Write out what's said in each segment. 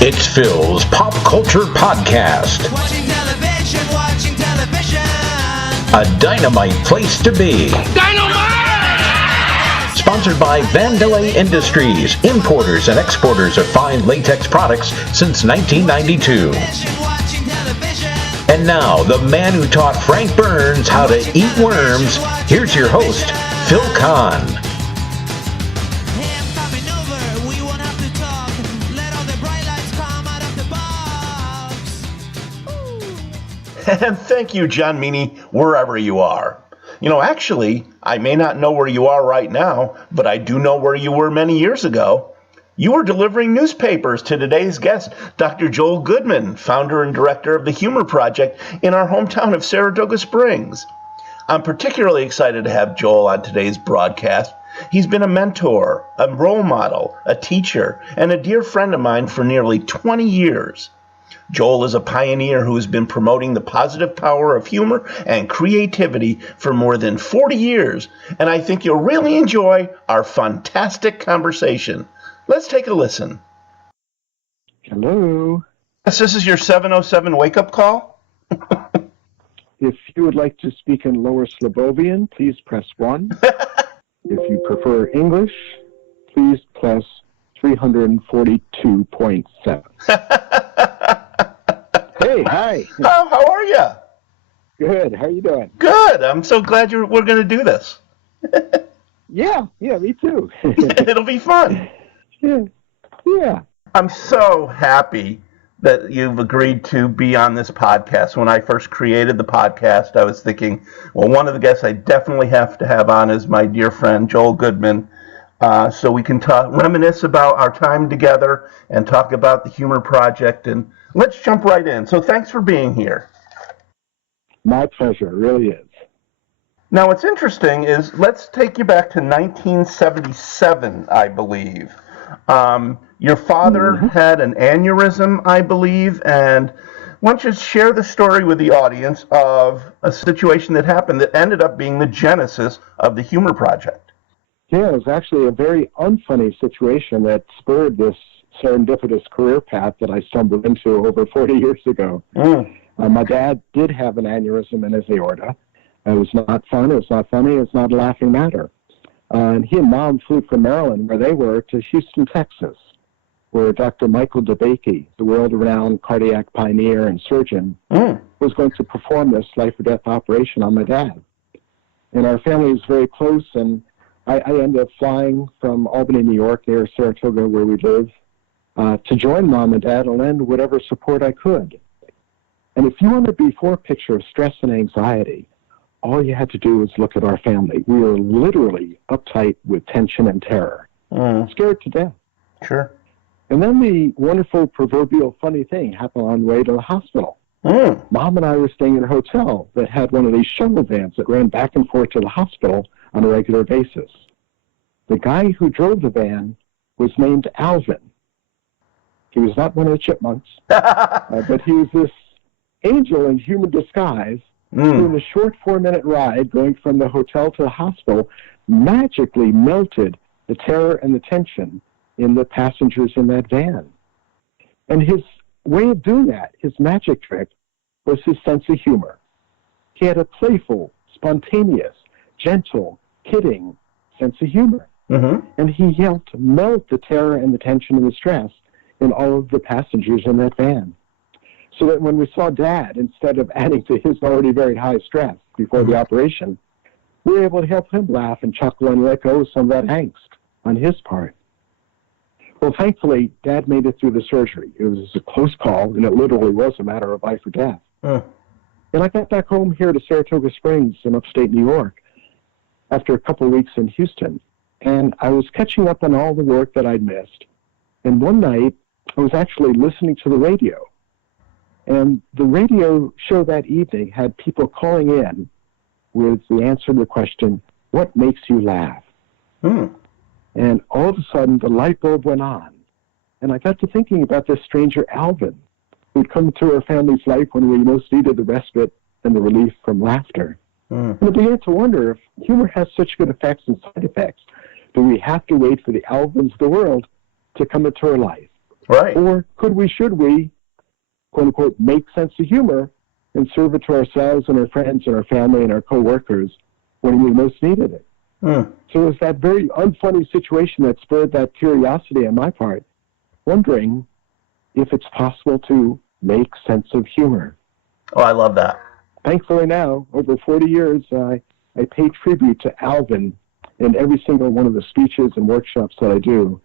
It's Phil's Pop Culture Podcast. Watching television. A dynamite place to be. Dynamite! Sponsored by Vandelay Industries, importers and exporters of fine latex products since 1992. And now, the man who taught Frank Burns how to eat worms, here's your host, Phil Kahn. And thank you, John Meany, wherever you are. You know, actually, I may not know where you are right now, but I do know where you were many years ago. You were delivering newspapers to today's guest, Dr. Joel Goodman, founder and director of the Humor Project in our hometown of Saratoga Springs. I'm particularly excited to have Joel on today's broadcast. He's been a mentor, a role model, a teacher, and a dear friend of mine for nearly 20 years. Joel is a pioneer who has been promoting the positive power of humor and creativity for more than 40 years, and I think you'll really enjoy our fantastic conversation. Let's take a listen. Hello. Yes, this is your 707 wake-up call. If you would like to speak in Lower Slavovian, please press 1. If you prefer English, please press 342.7. Hey, hi. How are you? Good. How are you doing? Good. I'm so glad we're going to do this. Yeah, me too. It'll be fun. Yeah. I'm so happy that you've agreed to be on this podcast. When I first created the podcast, I was thinking, well, one of the guests I definitely have to have on is my dear friend, Joel Goodman, so we can reminisce about our time together and talk about the Humor Project. And let's jump right in. So thanks for being here. My pleasure. It really is. Now, what's interesting is, let's take you back to 1977, I believe. Your father had an aneurysm, I believe, and why don't you share the story with the audience of a situation that happened that ended up being the genesis of the Humor Project? Yeah, it was actually a very unfunny situation that spurred this serendipitous career path that I stumbled into over 40 years ago. My dad did have an aneurysm in his aorta. It was not fun, it was not funny, it was not a laughing matter. And he and Mom flew from Maryland, where they were, to Houston, Texas, where Dr. Michael DeBakey, the world-renowned cardiac pioneer and surgeon, was going to perform this life-or-death operation on my dad. And our family was very close, and I ended up flying from Albany, New York, near Saratoga, where we live, to join Mom and Dad and lend whatever support I could. And if you want a before picture of stress and anxiety, all you had to do was look at our family. We were literally uptight with tension and terror, scared to death. Sure. And then the wonderful proverbial funny thing happened on the way to the hospital. Mom and I were staying in a hotel that had one of these shuttle vans that ran back and forth to the hospital on a regular basis. The guy who drove the van was named Alvin. He was not one of the chipmunks, but he was this angel in human disguise who, in a short 4-minute ride going from the hotel to the hospital, magically melted the terror and the tension in the passengers in that van. And his way of doing that, his magic trick, was his sense of humor. He had a playful, spontaneous, gentle, kidding sense of humor. And he helped melt the terror and the tension and the stress in all of the passengers in that van. So that when we saw Dad, instead of adding to his already very high stress before the operation, we were able to help him laugh and chuckle and let go of some of that angst on his part. Well, thankfully, Dad made it through the surgery. It was a close call, and it literally was a matter of life or death. And I got back home here to Saratoga Springs in upstate New York after a couple of weeks in Houston, and I was catching up on all the work that I'd missed. And one night, I was actually listening to the radio. And the radio show that evening had people calling in with the answer to the question, what makes you laugh? And all of a sudden, the light bulb went on. And I got to thinking about this stranger, Alvin, who'd come into our family's life when we most needed the respite and the relief from laughter. And I began to wonder, if humor has such good effects and side effects, do we have to wait for the Alvins of the world to come into our life? Right. Or should we, quote unquote, make sense of humor and serve it to ourselves and our friends and our family and our coworkers when we most needed it? So it was that very unfunny situation that spurred that curiosity on my part, wondering if it's possible to make sense of humor. Oh, I love that. Thankfully now, over 40 years, I pay tribute to Alvin in every single one of the speeches and workshops that I do,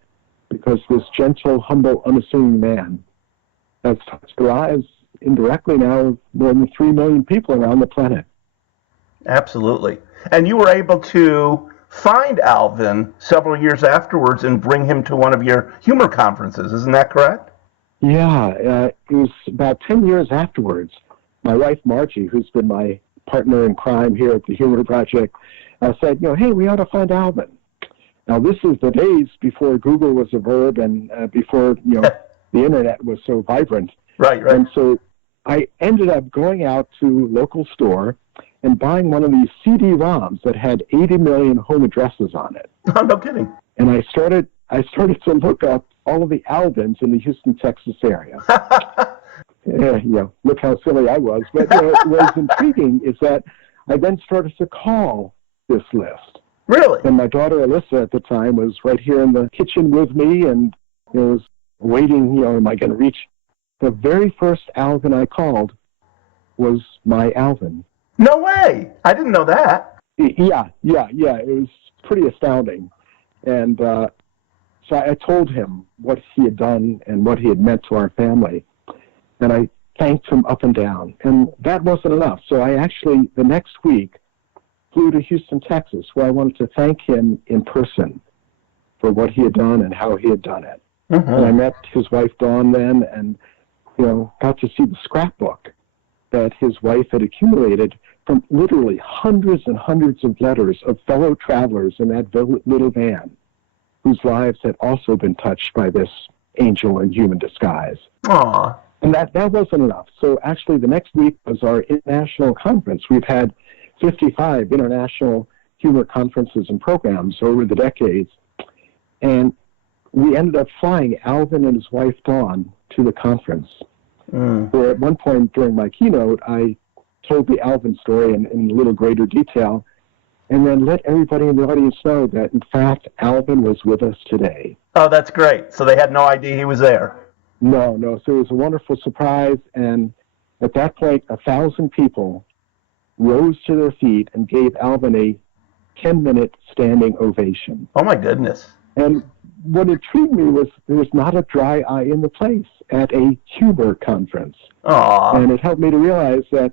because this gentle, humble, unassuming man has touched the lives indirectly now of more than 3 million people around the planet. Absolutely. And you were able to find Alvin several years afterwards and bring him to one of your humor conferences. Isn't that correct? Yeah, it was about 10 years afterwards. My wife, Margie, who's been my partner in crime here at the Humor Project, said, hey, we ought to find Alvin. Now, this is the days before Google was a verb and before, the internet was so vibrant. Right. And so I ended up going out to local store and buying one of these CD-ROMs that had 80 million home addresses on it. Oh, no kidding. And I started to look up all of the Alvins in the Houston, Texas area. Look how silly I was. But what was intriguing is that I then started to call this list. Really? And my daughter Alyssa at the time was right here in the kitchen with me and was waiting, am I going to reach? The very first Alvin I called was my Alvin. No way. I didn't know that. Yeah. It was pretty astounding. And so I told him what he had done and what he had meant to our family. And I thanked him up and down. And that wasn't enough. So I actually, the next week, flew to Houston, Texas, where I wanted to thank him in person for what he had done and how he had done it. Mm-hmm. And I met his wife, Dawn, then, and, got to see the scrapbook that his wife had accumulated from literally hundreds and hundreds of letters of fellow travelers in that little van whose lives had also been touched by this angel in human disguise. Aww. And that wasn't enough. So actually the next week was our international conference. We've had 55 international humor conferences and programs over the decades. And we ended up flying Alvin and his wife, Dawn, to the conference. Where at one point during my keynote, I told the Alvin story in a little greater detail, and then let everybody in the audience know that, in fact, Alvin was with us today. Oh, that's great. So they had no idea he was there. No. So it was a wonderful surprise, and at that point, 1,000 people rose to their feet and gave Alvin a 10-minute standing ovation. Oh, my goodness. And what intrigued me was there was not a dry eye in the place at a humor conference. Aww. And it helped me to realize that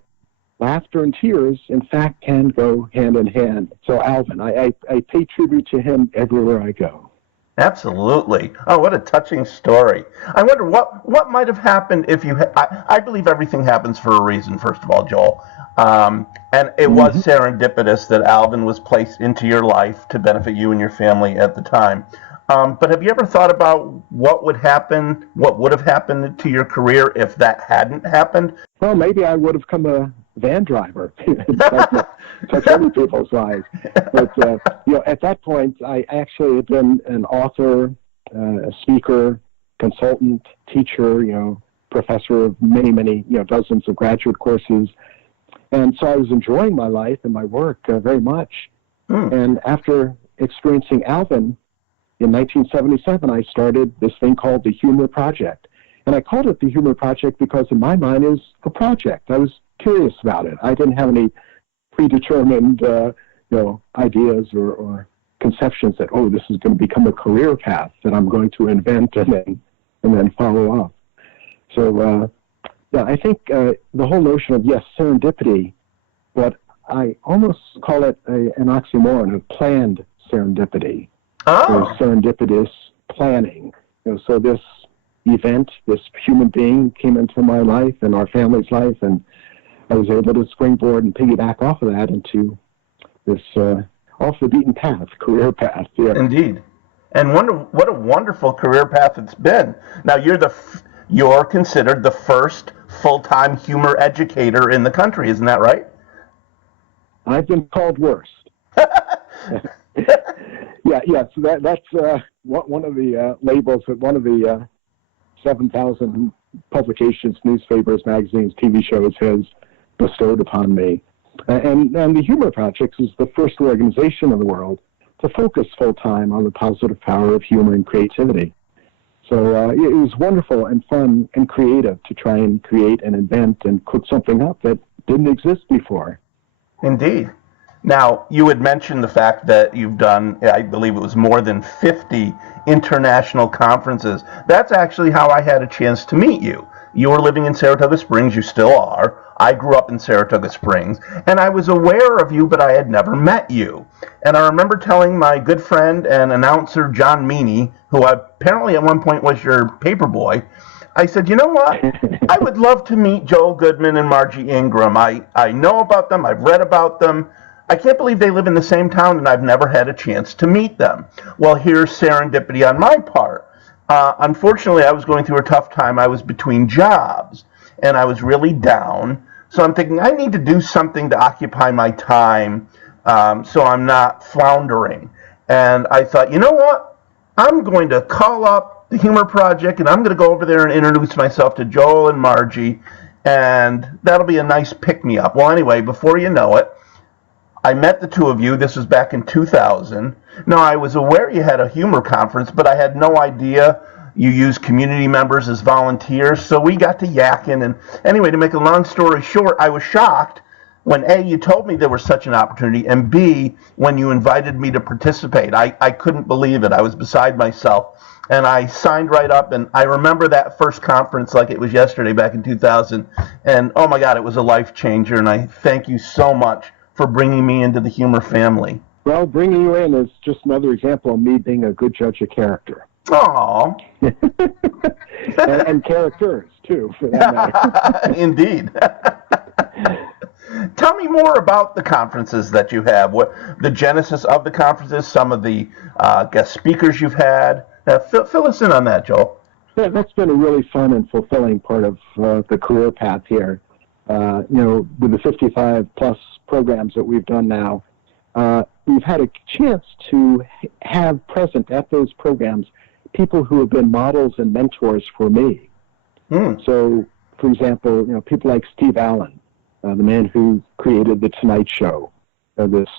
laughter and tears, in fact, can go hand in hand. So Alvin, I pay tribute to him everywhere I go. Absolutely. Oh, what a touching story. I wonder what might have happened if you had... I believe everything happens for a reason, first of all, Joel. And it was serendipitous that Alvin was placed into your life to benefit you and your family at the time. But have you ever thought about what would have happened to your career if that hadn't happened? Well, maybe I would have become a van driver, touch other people's lives. But, at that point, I actually had been an author, a speaker, consultant, teacher, professor of many, dozens of graduate courses. And so I was enjoying my life and my work very much. And after experiencing Alvin, in 1977, I started this thing called the Humor Project. And I called it the Humor Project because in my mind it was a project. I was curious about it. I didn't have any predetermined, ideas or conceptions that, this is going to become a career path that I'm going to invent and then follow up. So, I think the whole notion of, serendipity, but I almost call it an oxymoron of planned serendipity. Or serendipitous planning. So this event, this human being came into my life and our family's life, and I was able to springboard and piggyback off of that into this off the beaten path, career path. Yeah. Indeed. And what a wonderful career path it's been. Now you're considered the first full-time humor educator in the country, isn't that right? I've been called worse. Yeah. So that's one of the labels that one of the 7,000 publications, newspapers, magazines, TV shows has bestowed upon me. And the Humor Project is the first organization in the world to focus full-time on the positive power of humor and creativity. So it was wonderful and fun and creative to try and create and invent and cook something up that didn't exist before. Indeed. Now, you had mentioned the fact that you've done, I believe it was more than 50 international conferences. That's actually how I had a chance to meet you. You were living in Saratoga Springs, you still are. I grew up in Saratoga Springs, and I was aware of you, but I had never met you. And I remember telling my good friend and announcer, John Meany, who apparently at one point was your paper boy, I said, you know what? I would love to meet Joel Goodman and Margie Ingram. I know about them. I've read about them. I can't believe they live in the same town, and I've never had a chance to meet them. Well, here's serendipity on my part. Unfortunately, I was going through a tough time. I was between jobs, and I was really down. So I'm thinking I need to do something to occupy my time so I'm not floundering. And I thought, you know what? I'm going to call up the Humor Project, and I'm going to go over there and introduce myself to Joel and Margie, and that'll be a nice pick-me-up. Well, anyway, before you know it, I met the two of you. This was back in 2000. Now, I was aware you had a humor conference, but I had no idea you used community members as volunteers, so we got to yakking. And anyway, to make a long story short, I was shocked when A, you told me there was such an opportunity, and B, when you invited me to participate. I couldn't believe it. I was beside myself. And I signed right up, and I remember that first conference like it was yesterday back in 2000. And oh my God, it was a life changer, and I thank you so much for bringing me into the humor family. Well, bringing you in is just another example of me being a good judge of character. Aww. and characters, too, for that matter. Indeed. Tell me more about the conferences that you have, what the genesis of the conferences, some of the guest speakers you've had. Fill us in on that, Joel. Yeah, that's been a really fun and fulfilling part of the career path here. With the 55-plus programs that we've done now, we've had a chance to have present at those programs people who have been models and mentors for me. So, for example, people like Steve Allen, the man who created The Tonight Show, this,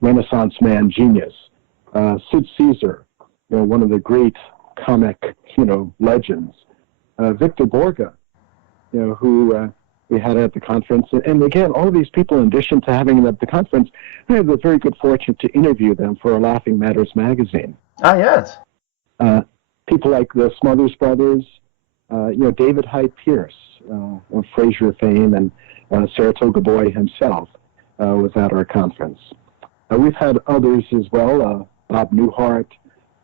Renaissance man genius. Sid Caesar, one of the great comic, legends. Victor Borga, who we had at the conference. And again, all of these people, in addition to having them at the conference, I had the very good fortune to interview them for Laughing Matters magazine. Ah, yes. People like the Smothers Brothers, David Hyde Pierce of Frasier fame, and Saratoga Boy himself was at our conference. We've had others as well, Bob Newhart.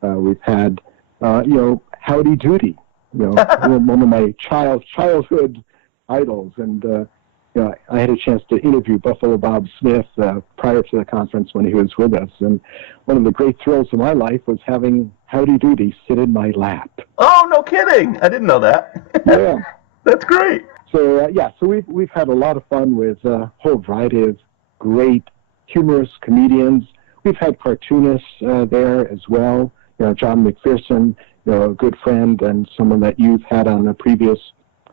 We've had, Howdy Doody, one of my childhood idols. And, I had a chance to interview Buffalo Bob Smith prior to the conference when he was with us. And one of the great thrills of my life was having Howdy Doody sit in my lap. Oh, no kidding. I didn't know that. Yeah. That's great. So, so we've had a lot of fun with a whole variety of great humorous comedians. We've had cartoonists there as well. John McPherson, a good friend and someone that you've had on a previous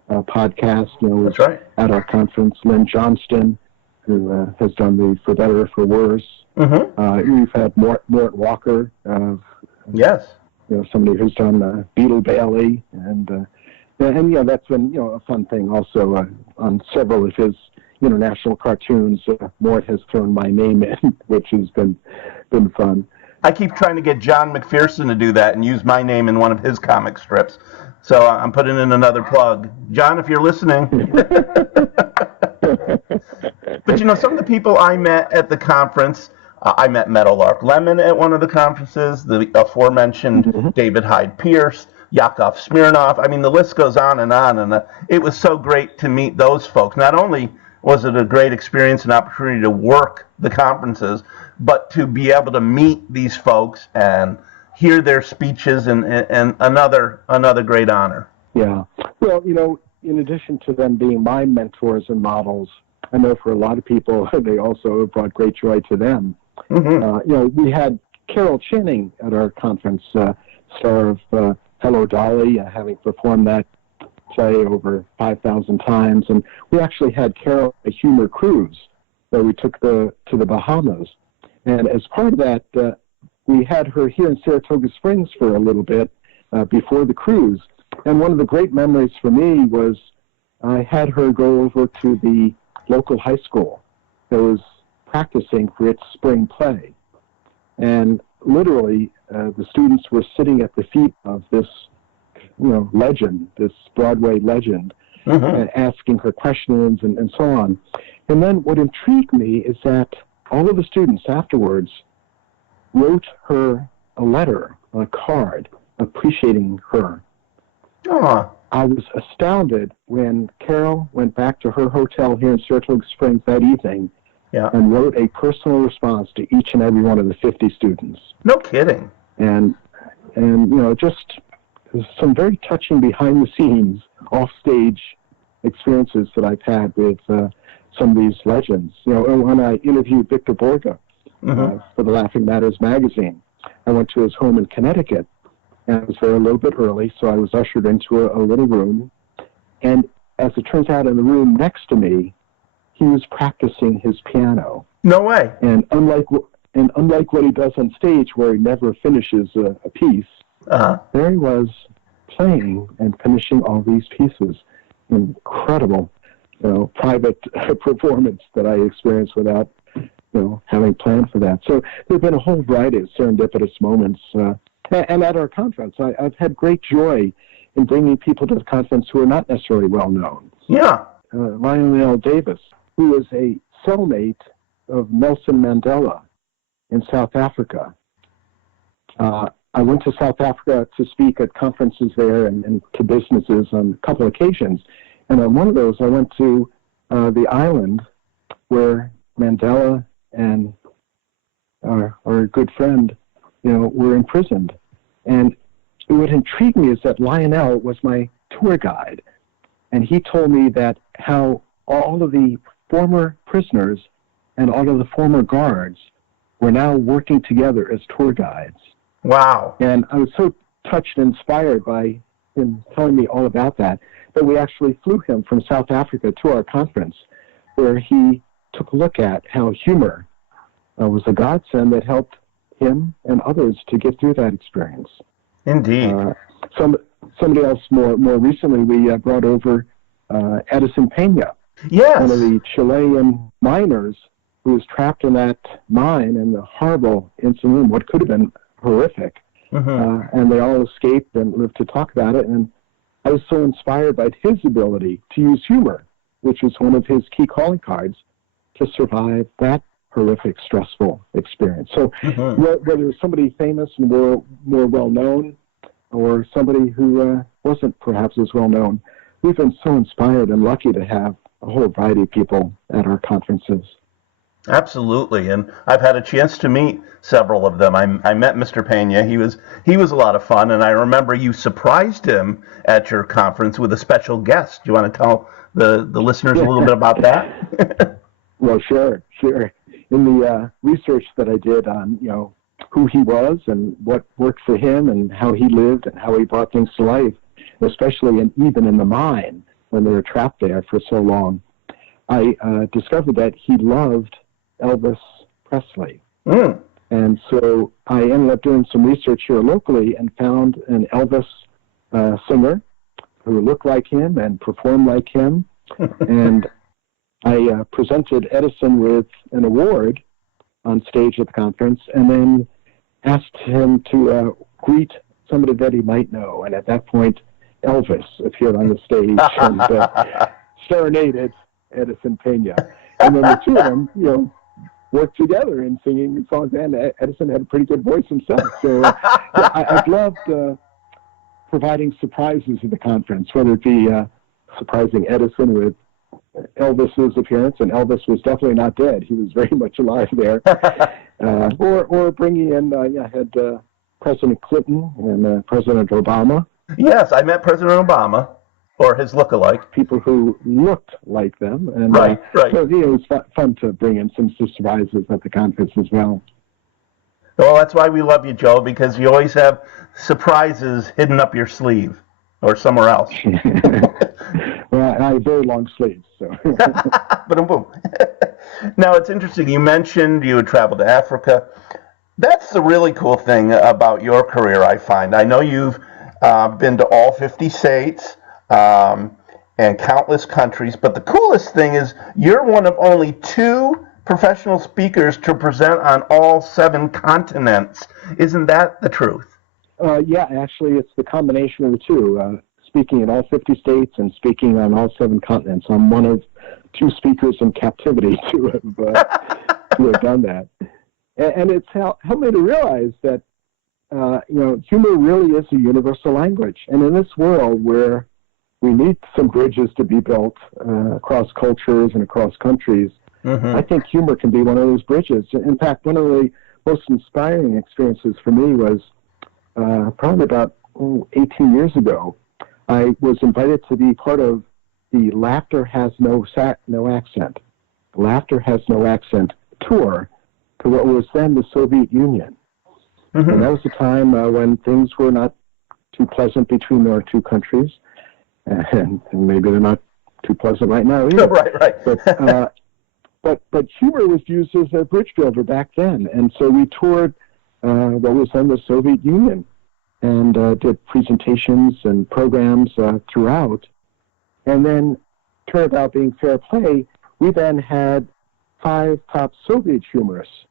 podcast, was That's right. At our conference. Lynn Johnston, who has done the For Better or For Worse. Mm-hmm. We've had Mort Walker. Yes. Somebody who's done Beetle Bailey. And that's been, a fun thing also on several of his international cartoons. Mort has thrown my name in, which has been fun. I keep trying to get John McPherson to do that and use my name in one of his comic strips. So I'm putting in another plug. John, if you're listening. But, some of the people I met at the conference, I met Meadowlark Lemon at one of the conferences, the aforementioned David Hyde Pierce, Yakov Smirnoff. I mean, the list goes on. And it was so great to meet those folks. Not only was it a great experience and opportunity to work the conferences, but to be able to meet these folks and hear their speeches and another great honor. Yeah. Well, in addition to them being my mentors and models, I know for a lot of people, they also brought great joy to them. Mm-hmm. We had Carol Channing at our conference, star of Hello, Dolly, having performed that play over 5,000 times. And we actually had Carol a humor cruise that we took to the Bahamas. And as part of that, we had her here in Saratoga Springs for a little bit before the cruise. And one of the great memories for me was I had her go over to the local high school that was practicing for its spring play. And literally, the students were sitting at the feet of this, legend, this Broadway legend, and asking her questions and so on. And then what intrigued me is that all of the students afterwards wrote her a letter, a card, appreciating her. Aww. I was astounded when Carol went back to her hotel here in Saratoga Springs that evening and wrote a personal response to each and every one of the 50 students. No kidding. And just some very touching behind-the-scenes, off-stage experiences that I've had with some of these legends. When I interviewed Victor Borga for the Laughing Matters magazine, I went to his home in Connecticut, and I was there a little bit early, so I was ushered into a little room. And as it turns out, in the room next to me, he was practicing his piano. No way. And unlike what he does on stage, where he never finishes a piece, there he was playing and finishing all these pieces. Incredible, private performance that I experienced without, having planned for that. So there have been a whole variety of serendipitous moments. And at our conference, I've had great joy in bringing people to the conference who are not necessarily well known. Yeah. Lionel Davis, who is a cellmate of Nelson Mandela in South Africa. I went to South Africa to speak at conferences there and to businesses on a couple occasions. And on one of those, I went to the island where Mandela and our good friend, were imprisoned. And what intrigued me is that Lionel was my tour guide. And he told me that how all of the former prisoners and all of the former guards were now working together as tour guides. Wow. And I was so touched and inspired by him telling me all about that we actually flew him from South Africa to our conference, where he took a look at how humor was a godsend that helped him and others to get through that experience. Indeed. Somebody else more recently, we brought over Edison Pena, one of the Chilean miners who was trapped in that mine in the horrible incident, what could have been horrific. And they all escaped and lived to talk about it. And I was so inspired by his ability to use humor, which was one of his key calling cards, to survive that horrific, stressful experience. So whether it's somebody famous and more well-known, or somebody who wasn't perhaps as well-known, we've been so inspired and lucky to have a whole variety of people at our conferences. Absolutely, and I've had a chance to meet several of them. I met Mr. Pena. He was a lot of fun, and I remember you surprised him at your conference with a special guest. Do you want to tell the listeners a little bit about that? Well, sure. In the research that I did on who he was and what worked for him and how he lived and how he brought things to life, especially even in the mine when they were trapped there for so long, I discovered that he loved Elvis Presley. And so I ended up doing some research here locally and found an Elvis singer who looked like him and performed like him. And I presented Edison with an award on stage at the conference and then asked him to greet somebody that he might know. And at that point, Elvis appeared on the stage and serenaded Edison Pena. And then the two of them, worked together in singing songs, and Edison had a pretty good voice himself. So I've loved providing surprises at the conference, whether it be surprising Edison with Elvis's appearance, and Elvis was definitely not dead. He was very much alive there. Or bringing in, had President Clinton and President Obama. Yes, I met President Obama, or his look-alike. People who looked like them. And, right. So it was fun to bring in some surprises at the conference as well. Well, that's why we love you, Joe, because you always have surprises hidden up your sleeve or somewhere else. Well, and I have very long sleeves, so. Boom, boom. Now, it's interesting. You mentioned you had traveled to Africa. That's the really cool thing about your career, I find. I know you've been to all 50 states and countless countries, but the coolest thing is you're one of only 2 professional speakers to present on all 7 continents. Isn't that the truth? Yeah, actually, it's the combination of the two. Speaking in all 50 states and speaking on all 7 continents. I'm one of 2 speakers in captivity to have done that. And it's helped me to realize that, humor really is a universal language. And in this world where we need some bridges to be built across cultures and across countries, I think humor can be one of those bridges. In fact, one of the most inspiring experiences for me was probably about 18 years ago. I was invited to be part of the Laughter Has No Accent, Laughter Has No Accent tour to what was then the Soviet Union. And that was a time when things were not too pleasant between our 2 countries, and maybe they're not too pleasant right now either. Right. But humor was used as a bridge builder back then, and so we toured what was then the Soviet Union, and did presentations and programs throughout. And then, turned out being fair play, we then had 5 top Soviet humorists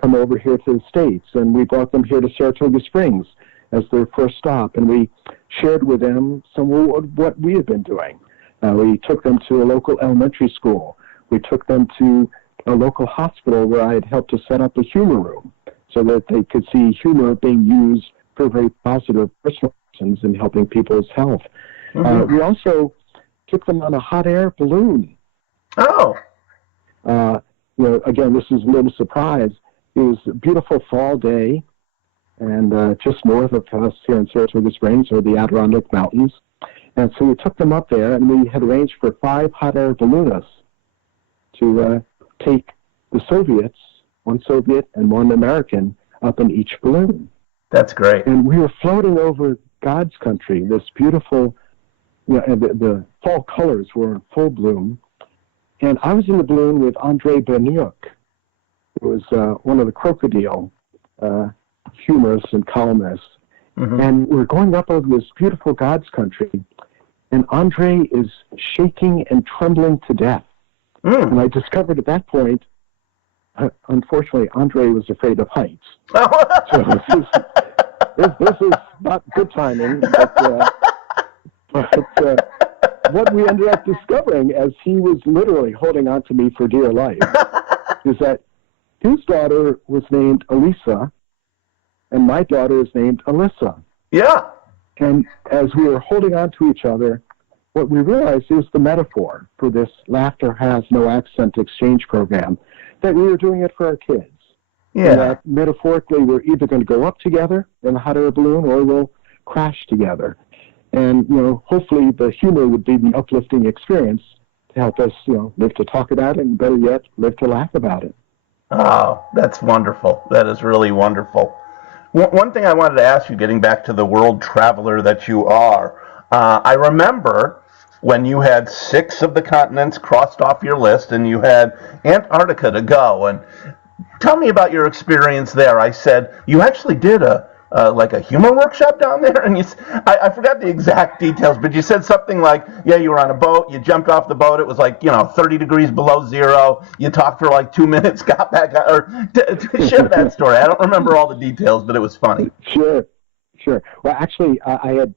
come over here to the States, and we brought them here to Saratoga Springs as their first stop, and we shared with them some of what we had been doing. We took them to a local elementary school. We took them to a local hospital where I had helped to set up a humor room so that they could see humor being used for very positive personal reasons in helping people's health. We also took them on a hot air balloon. Oh. Again, this is a little surprise. It was a beautiful fall day, and just north of us here in Saratoga Springs are the Adirondack Mountains. And so we took them up there, and we had arranged for 5 hot air balloonists to take the Soviets, 1 Soviet and 1 American, up in each balloon. That's great. And we were floating over God's country, this beautiful, the fall colors were in full bloom. And I was in the balloon with Andrei Berniuk, who was one of the crocodile humorists and columnists. And we're going up over this beautiful God's country, and Andrei is shaking and trembling to death. And I discovered at that point, unfortunately, Andrei was afraid of heights. So this is not good timing. But what we ended up discovering, as he was literally holding on to me for dear life, is that his daughter was named Elisa, and my daughter is named Alyssa. Yeah. And as we were holding on to each other, what we realized is the metaphor for this Laughter Has No Accent exchange program, that we were doing it for our kids. Yeah. And that metaphorically, we're either going to go up together in a hot air balloon or we'll crash together. And, hopefully the humor would be the uplifting experience to help us, live to talk about it, and better yet, live to laugh about it. Oh, that's wonderful. That is really wonderful. One thing I wanted to ask you, getting back to the world traveler that you are, I remember when you had 6 of the continents crossed off your list and you had Antarctica to go. And tell me about your experience there. I said, you actually did a humor workshop down there? And I forgot the exact details, but you said something like, you were on a boat, you jumped off the boat, it was 30 degrees below zero, you talked for 2 minutes, got back, share that story. I don't remember all the details, but it was funny. Sure. Well, actually, I had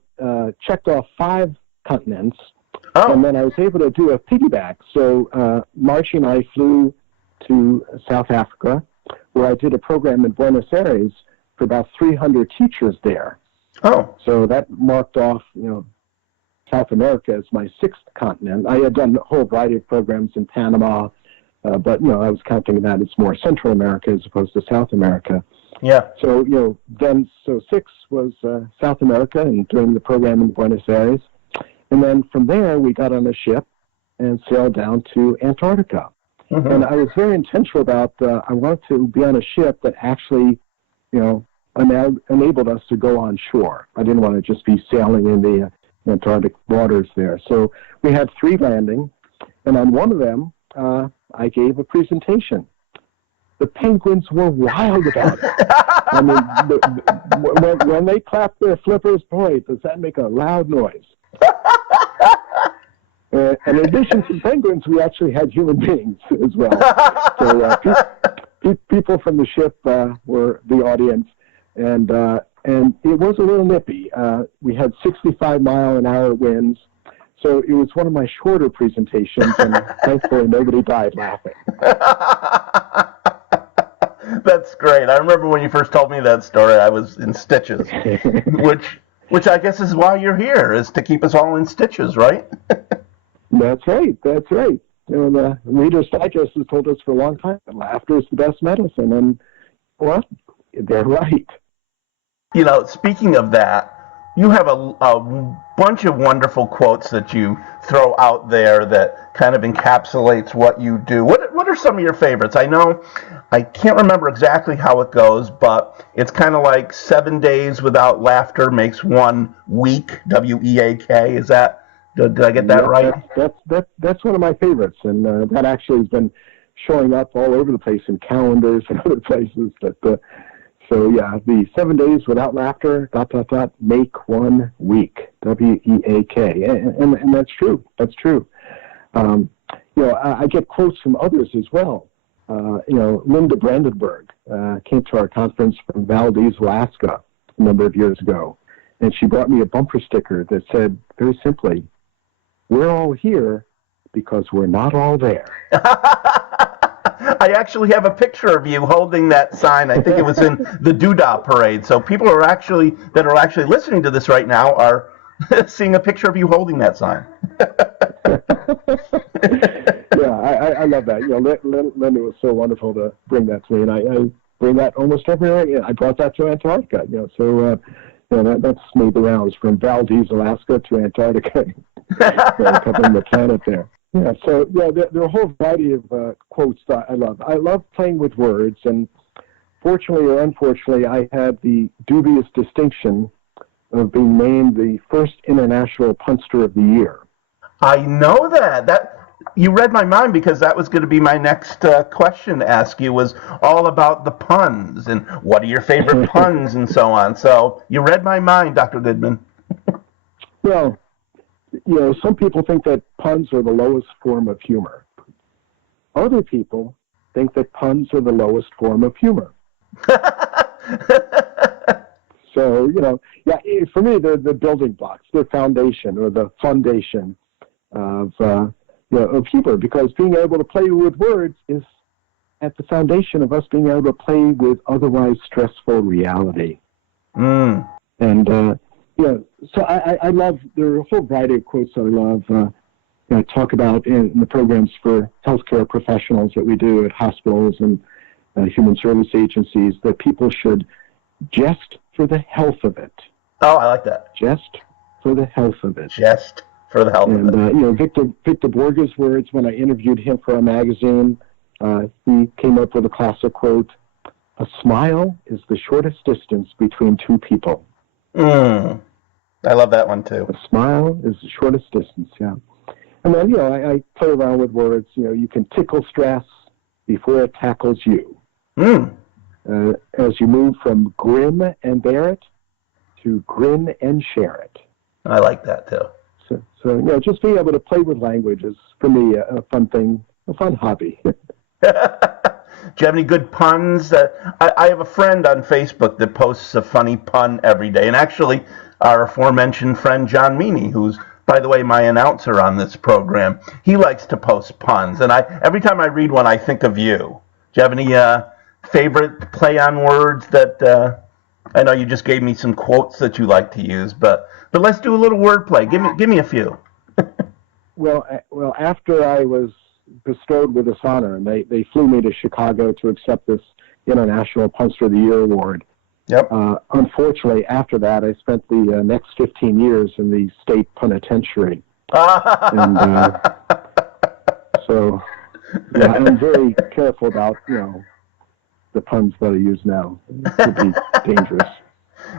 checked off 5 continents, and then I was able to do a piggyback. So Margie and I flew to South Africa, where I did a program in Buenos Aires for about 300 teachers there. Oh. So that marked off, South America as my 6th continent. I had done a whole variety of programs in Panama, but, I was counting that as more Central America as opposed to South America. Yeah. So, so 6 was South America and doing the program in Buenos Aires. And then from there, we got on a ship and sailed down to Antarctica. And I was very intentional about, I wanted to be on a ship that actually enabled us to go on shore. I didn't want to just be sailing in the Antarctic waters there. So we had 3 landings, and on one of them, I gave a presentation. The penguins were wild about it. I mean, when they clap their flippers, boy, does that make a loud noise. And in addition to penguins, we actually had human beings as well. So people from the ship were the audience, and it was a little nippy. We had 65-mile-an-hour winds, so it was one of my shorter presentations, and thankfully nobody died laughing. That's great. I remember when you first told me that story, I was in stitches, which I guess is why you're here, is to keep us all in stitches, right? That's right. The Reader's Digest has told us for a long time that laughter is the best medicine, and well, they're right. Speaking of that, you have a bunch of wonderful quotes that you throw out there that kind of encapsulates what you do. What are some of your favorites? I know I can't remember exactly how it goes, but it's kind of like 7 days without laughter makes 1 week, W-E-A-K. Is that, did I get that right? That's one of my favorites, and that actually has been showing up all over the place in calendars and other places. So yeah, the 7 days without laughter, ... make 1 week, W-E-A-K, and that's true. That's true. I get quotes from others as well. Linda Brandenburg came to our conference from Valdez, Alaska, a number of years ago, and she brought me a bumper sticker that said very simply, "We're all here because we're not all there." I actually have a picture of you holding that sign. I think it was in the Doodah parade. So people that are actually listening to this right now are seeing a picture of you holding that sign. Yeah, I love that. Linda was so wonderful to bring that to me, and I bring that almost everywhere. I brought that to Antarctica. That's made the rounds from Valdez, Alaska to Antarctica, covering the planet there. Yeah, so there are a whole variety of quotes that I love. I love playing with words, and fortunately or unfortunately, I had the dubious distinction of being named the first International Punster of the Year. I know that. You read my mind, because that was going to be my next question to ask you, was all about the puns and what are your favorite puns and so on. So you read my mind, Dr. Goodman. Well, some people think that puns are the lowest form of humor. Other people think that puns are the lowest form of humor. So, for me, they're the building blocks, the foundation or the foundation of humor, because being able to play with words is at the foundation of us being able to play with otherwise stressful reality. And, so I love, there are a whole variety of quotes that I love. I talk about in the programs for healthcare professionals that we do at hospitals and human service agencies, that people should jest for the health of it. Oh, I like that. Jest for the health of it. Jest for the health of it. Victor Borge's words, when I interviewed him for a magazine, he came up with a classic quote, "A smile is the shortest distance between 2 people." I love that one too. A smile is the shortest distance, yeah. And then, I play around with words. You can tickle stress before it tackles you. As you move from grim and bear it to grin and share it. I like that too. So just being able to play with language is, for me, a fun thing, a fun hobby. Do you have any good puns? I have a friend on Facebook that posts a funny pun every day, and actually our aforementioned friend John Meany, who's, by the way, my announcer on this program, he likes to post puns, and every time I read one, I think of you. Do you have any favorite play on words that I know you just gave me some quotes that you like to use, but let's do a little wordplay. Give me a few. Well, after I was bestowed with this honor, and they flew me to Chicago to accept this International Punster of the Year award. Yep. Unfortunately, after that, I spent the next 15 years in the state penitentiary. And so, I'm very careful about, the puns that I use now. It could be dangerous.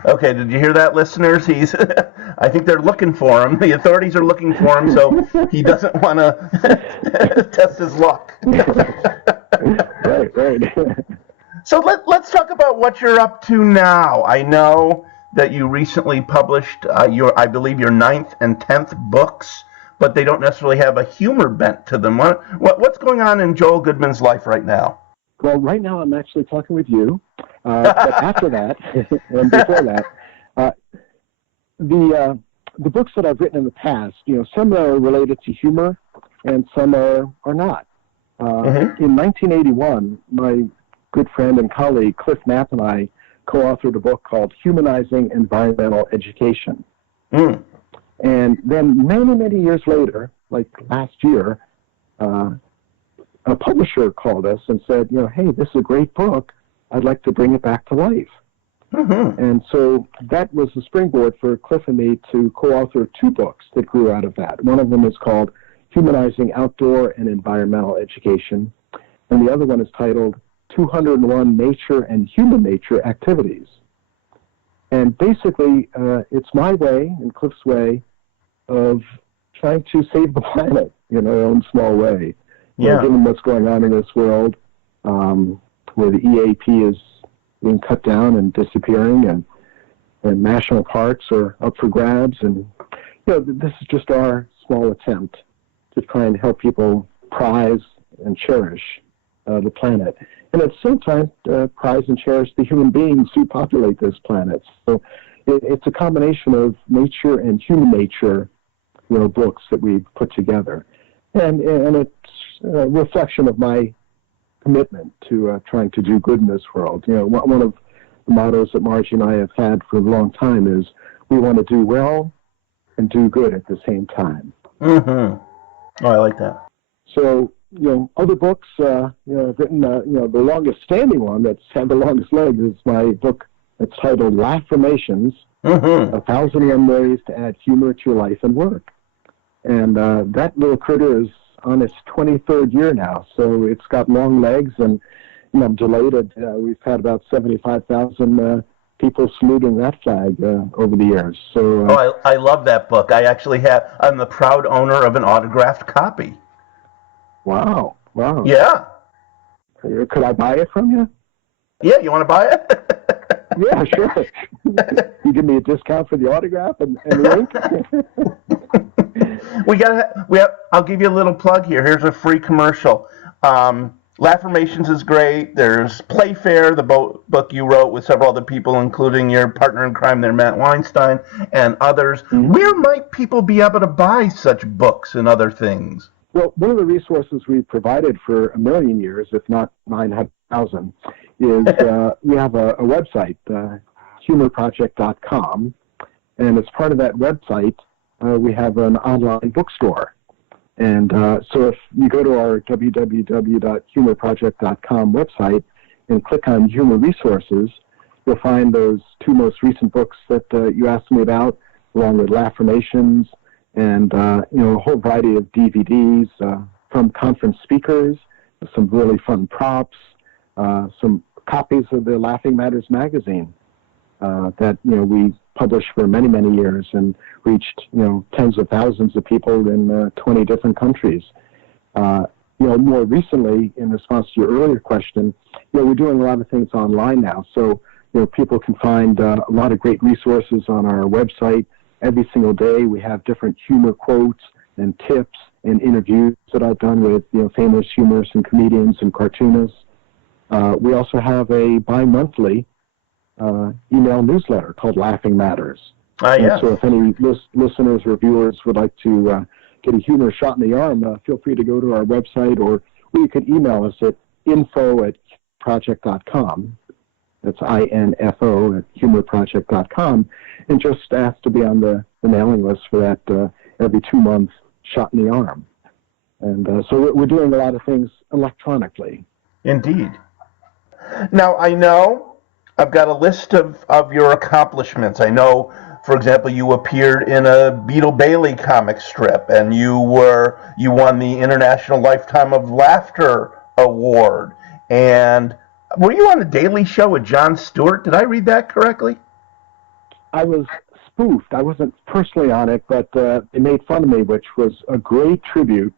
Okay, did you hear that, listeners? I think they're looking for him. The authorities are looking for him, so he doesn't want to test his luck. Right. So let's talk about what you're up to now. I know that you recently published I believe your 9th and 10th books, but they don't necessarily have a humor bent to them. What's going on in Joel Goodman's life right now? Well, right now I'm actually talking with you. But after that, and before that, the books that I've written in the past, some are related to humor, and some are not. In 1981, my good friend and colleague Cliff Knapp and I co-authored a book called Humanizing Environmental Education. And then many years later, like last year, a publisher called us and said, hey, this is a great book. I'd like to bring it back to life. And so that was the springboard for Cliff and me to co-author 2 books that grew out of that. One of them is called Humanizing Outdoor and Environmental Education, and the other one is titled 201 Nature and Human Nature Activities. And basically, it's my way and Cliff's way of trying to save the planet in our own small way. Given what's going on in this world, where the EAP is being cut down and disappearing, and national parks are up for grabs, and this is just our small attempt to try and help people prize and cherish the planet, and at the same time prize and cherish the human beings who populate this planet. So it's a combination of nature and human nature, books that we've put together, and it's a reflection of my commitment to trying to do good in this world. One of the mottos that Margie and I have had for a long time is we want to do well and do good at the same time. Oh, I like that. So, other books, I've written, the longest standing one that's had the longest legs is my book that's titled Laffirmations, 1,001 Ways to Add Humor to Your Life and Work. And that little critter is on its 23rd year now, so it's got long legs, and I'm delighted. We've had about 75,000 people saluting that flag over the years. So, I love that book. I'm the proud owner of an autographed copy. Wow. Yeah. Could I buy it from you? Yeah, you want to buy it? Yeah, sure. You give me a discount for the autograph and the ink? I'll give you a little plug here. Here's a free commercial. Laffirmations is great. There's Playfair, the book you wrote with several other people, including your partner in crime there, Matt Weinstein, and others. Where might people be able to buy such books and other things? Well, one of the resources we've provided for 1 million years, if not 900,000, is we have a website, humorproject.com, and as part of that website, we have an online bookstore. And so if you go to our www.humorproject.com website and click on Humor Resources, you'll find those 2 most recent books that you asked me about, along with Laffirmations, and a whole variety of DVDs from conference speakers, some really fun props, some copies of the Laughing Matters magazine that we published for many years and reached tens of thousands of people in 20 different countries. More recently, in response to your earlier question, we're doing a lot of things online now, so people can find a lot of great resources on our website. Every single day we have different humor quotes and tips and interviews that I've done with famous humorists and comedians and cartoonists. We also have a bi-monthly email newsletter called Laughing Matters. So if any listeners or viewers would like to get a humor shot in the arm, feel free to go to our website, or you could email us at info@humorproject.com. That's INFO at humorproject.com, and just ask to be on the mailing list for that every 2 months shot in the arm. And so we're doing a lot of things electronically. Indeed. Now, I know I've got a list of your accomplishments. I know, for example, you appeared in a Beetle Bailey comic strip, and you won the International Lifetime of Laughter Award. And Were you on the Daily Show with Jon Stewart? Did I read that correctly? I was spoofed. I wasn't personally on it, but they made fun of me, which was a great tribute.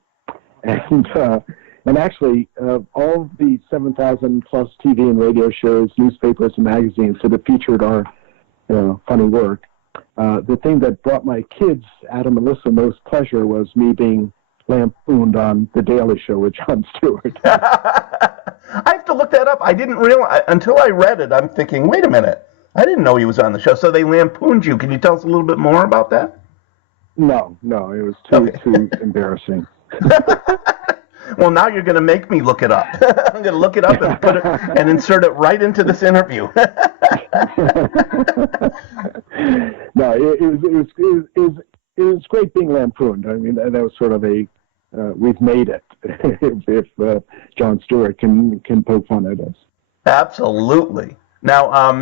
And actually, all the 7,000 plus TV and radio shows, newspapers, and magazines that have featured our funny work, the thing that brought my kids, Adam and Melissa, most pleasure was me being lampooned on the Daily Show with Jon Stewart. I have to look that up. I didn't realize, until I read it, I'm thinking, wait a minute, I didn't know he was on the show. So they lampooned you. Can you tell us a little bit more about that? No, it was too embarrassing. Well, now you're going to make me look it up. I'm going to look it up and put it and insert it right into this interview. No, it was great being lampooned. I mean, that was sort of a we've made it. if Jon Stewart can poke fun at us. Absolutely. Now,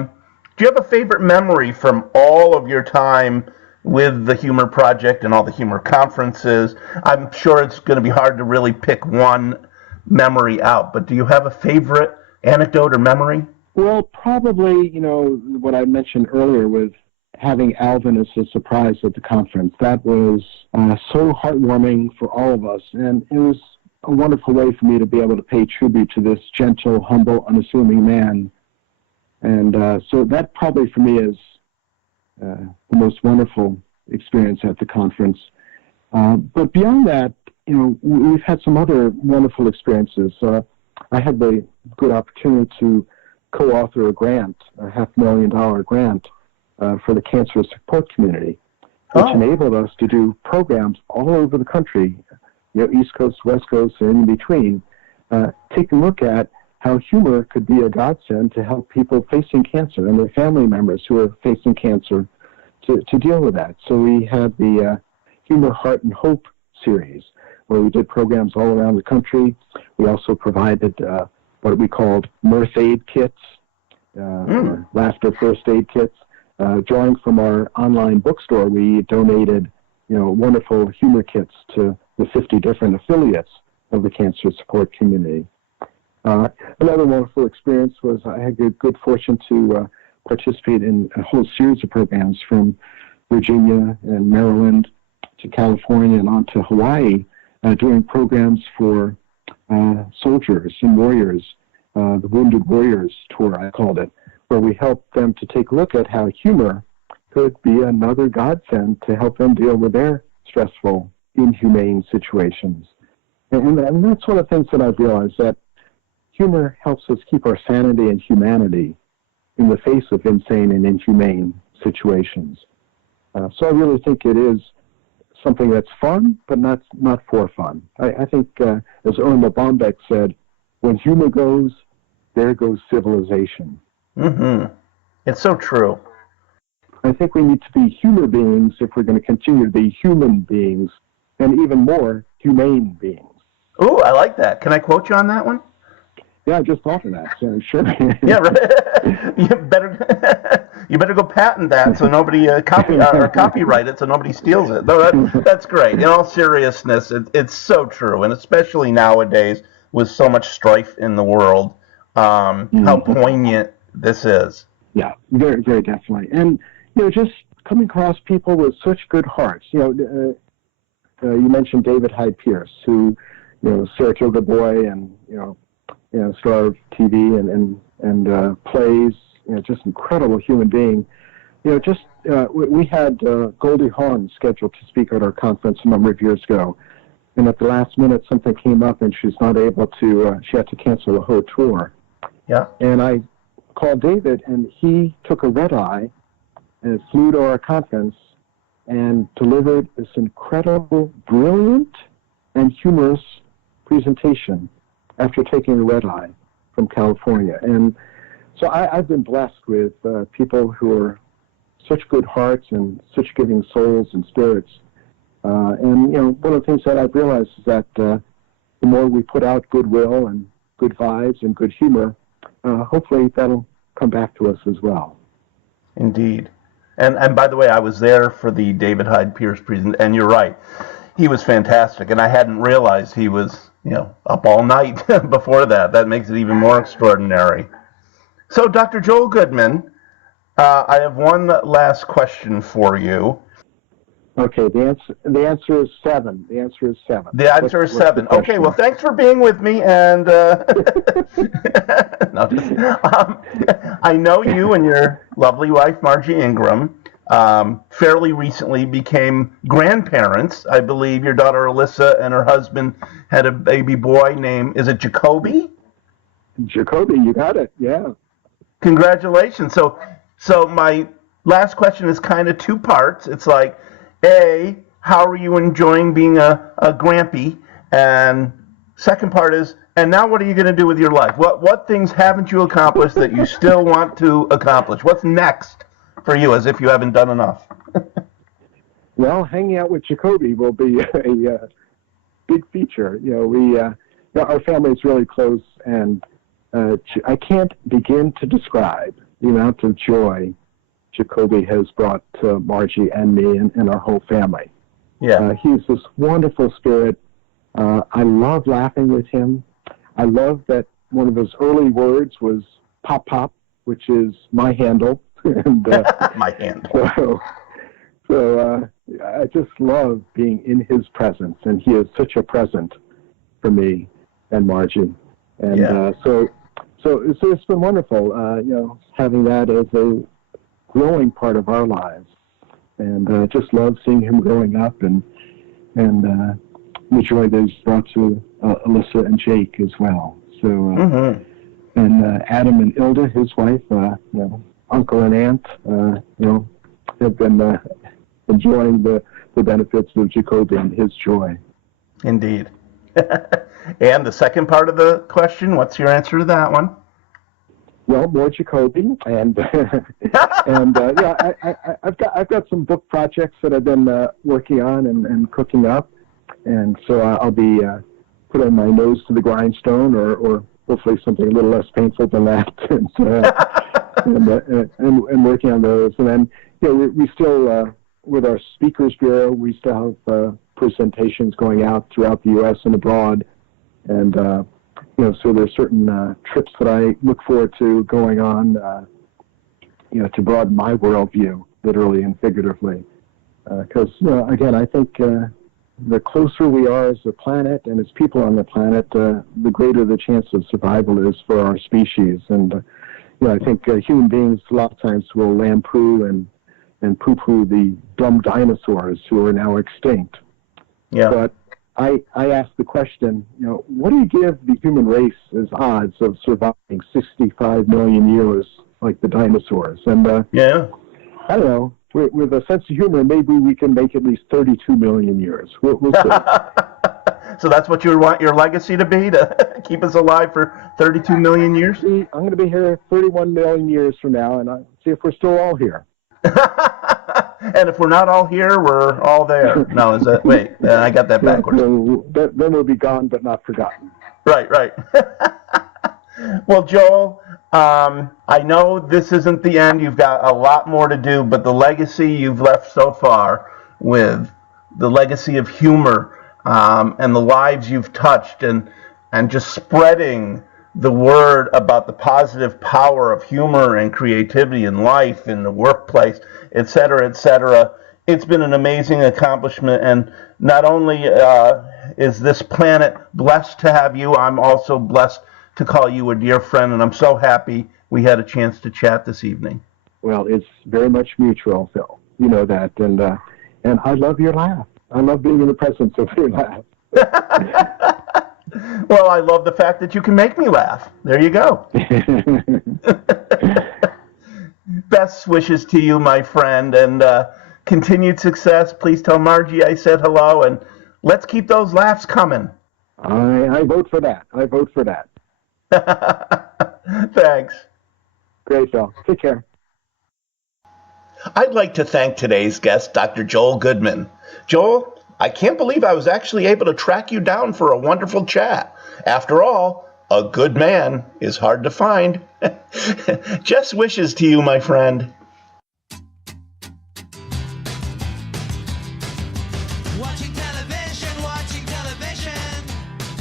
do you have a favorite memory from all of your time with the Humor Project and all the humor conferences? I'm sure it's going to be hard to really pick one memory out, but do you have a favorite anecdote or memory? Well, probably, what I mentioned earlier with having Alvin as a surprise at the conference. That was so heartwarming for all of us, and it was a wonderful way for me to be able to pay tribute to this gentle, humble, unassuming man. And so that probably for me is the most wonderful experience at the conference. But beyond that, we've had some other wonderful experiences. I had the good opportunity to co-author a grant, a $500,000 grant for the cancer support community, which enabled us to do programs all over the country, East Coast, West Coast, and in between, take a look at how humor could be a godsend to help people facing cancer and their family members who are facing cancer to deal with that. So we had the Humor, Heart, and Hope series, where we did programs all around the country. We also provided what we called mirth aid kits, laughter first aid kits. Drawing from our online bookstore, we donated, wonderful humor kits to the 50 different affiliates of the cancer support community. Another wonderful experience was I had good fortune to participate in a whole series of programs from Virginia and Maryland to California and on to Hawaii, doing programs for soldiers and warriors, the Wounded Warriors Tour, I called it, where we helped them to take a look at how humor could be another godsend to help them deal with their stressful, inhumane situations. And that's one of the things that I've realized, that humor helps us keep our sanity and humanity in the face of insane and inhumane situations. So I really think it is something that's fun, but not for fun. I think, as Irma Bombeck said, when humor goes, there goes civilization. Mm-hmm. It's so true. I think we need to be humor beings if we're going to continue to be human beings, and even more, humane beings. Ooh, I like that. Can I quote you on that one? Yeah, I just thought of that. So sure. Yeah, right. You better go patent that so nobody copyright it so nobody steals it. No, that's great. In all seriousness, it's so true, and especially nowadays with so much strife in the world, how poignant this is. Yeah, very, very definitely. And just coming across people with such good hearts. You mentioned David Hyde Pierce, who Saratoga boy and star of TV and plays, just incredible human being. We had Goldie Hawn scheduled to speak at our conference a number of years ago, and at the last minute something came up and she's not able to. She had to cancel the whole tour. Yeah. And I called David, and he took a red eye and flew to our conference and delivered this incredible, brilliant, and humorous presentation after taking a red eye from California. And so I've been blessed with people who are such good hearts and such giving souls and spirits. And one of the things that I've realized is that the more we put out goodwill and good vibes and good humor, hopefully that'll come back to us as well. Indeed. And by the way, I was there for the David Hyde Pierce presentation, and you're right. He was fantastic, and I hadn't realized he was, up all night before that. That makes it even more extraordinary. So, Dr. Joel Goodman, I have one last question for you. Okay, the answer is 7. The answer is 7. The answer is 7. Okay, well, thanks for being with me. And I know you and your lovely wife, Margie Ingram, fairly recently became grandparents. I believe your daughter Alyssa and her husband had a baby boy named, is it Jacoby? Jacoby, you got it, yeah. Congratulations. So my last question is kind of 2 parts. It's like, A, how are you enjoying being a grampy? And second part is, and now what are you going to do with your life? What things haven't you accomplished that you still want to accomplish? What's next for you, as if you haven't done enough? Well, hanging out with Jacoby will be a big feature. We our family is really close, and I can't begin to describe the amount of joy Jacoby has brought to Margie and me and our whole family. Yeah. He's this wonderful spirit. I love laughing with him. I love that one of his early words was "pop pop," which is my handle. And, my handle. So I just love being in his presence, and he is such a present for me and Margie. And Yeah. So it's been wonderful, having that as a growing part of our lives, and just love seeing him growing up, and the joy that he's brought to Alyssa and Jake as well. So and Adam and Ilda, his wife, uncle and aunt, have been enjoying the benefits of Jacoby and his joy. Indeed. And the second part of the question, what's your answer to that one? Well, more Jacoby, and I've got some book projects that I've been working on and cooking up, and so I'll be putting my nose to the grindstone, or hopefully something a little less painful than that, and working on those. And then we still with our Speakers Bureau, we still have presentations going out throughout the U.S. and abroad, and so there's certain trips that I look forward to going on, to broaden my worldview, literally and figuratively. Because, again, I think the closer we are as a planet and as people on the planet, the greater the chance of survival is for our species. And, I think human beings a lot of times will lampoon and poo-poo the dumb dinosaurs who are now extinct. Yeah. But I asked the question, what do you give the human race as odds of surviving 65 million years like the dinosaurs? And I don't know, with a sense of humor, maybe we can make at least 32 million years. We'll see. So that's what you want your legacy to be, to keep us alive for 32 million years? I'm going to be here 31 million years from now, and I'll see if we're still all here. And if we're not all here, we're all there. No, is that, wait, I got that backwards. Then we'll be gone, but not forgotten. Right. Well, Joel, I know this isn't the end. You've got a lot more to do, but the legacy you've left so far, with the legacy of humor, and the lives you've touched, and just spreading the word about the positive power of humor and creativity in life, in the workplace, et cetera, it's been an amazing accomplishment. And not only is this planet blessed to have you, I'm also blessed to call you a dear friend, and I'm so happy we had a chance to chat this evening. Well, it's very much mutual, Phil. You know that, and I love your laugh. I love being in the presence of your laugh. Well, I love the fact that you can make me laugh. There you go. Best wishes to you, my friend, and continued success. Please tell Margie I said hello, and let's keep those laughs coming. I vote for that. I vote for that. Thanks. Great, Phil. Take care. I'd like to thank today's guest, Dr. Joel Goodman. Joel, I can't believe I was actually able to track you down for a wonderful chat. After all, a good man is hard to find. Just wishes to you, my friend. Watching television,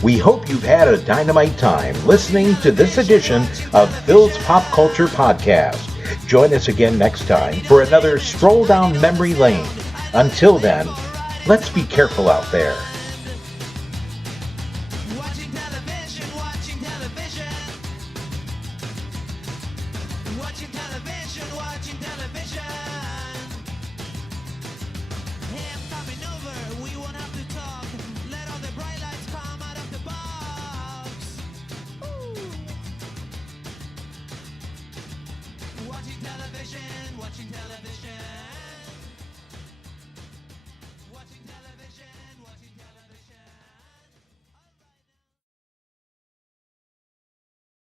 We hope you've had a dynamite time listening to this edition of Phil's Pop Culture Podcast. Join us again next time for another stroll down memory lane. Until then, let's be careful out there. Watching television, watching television. Watching television, watching television.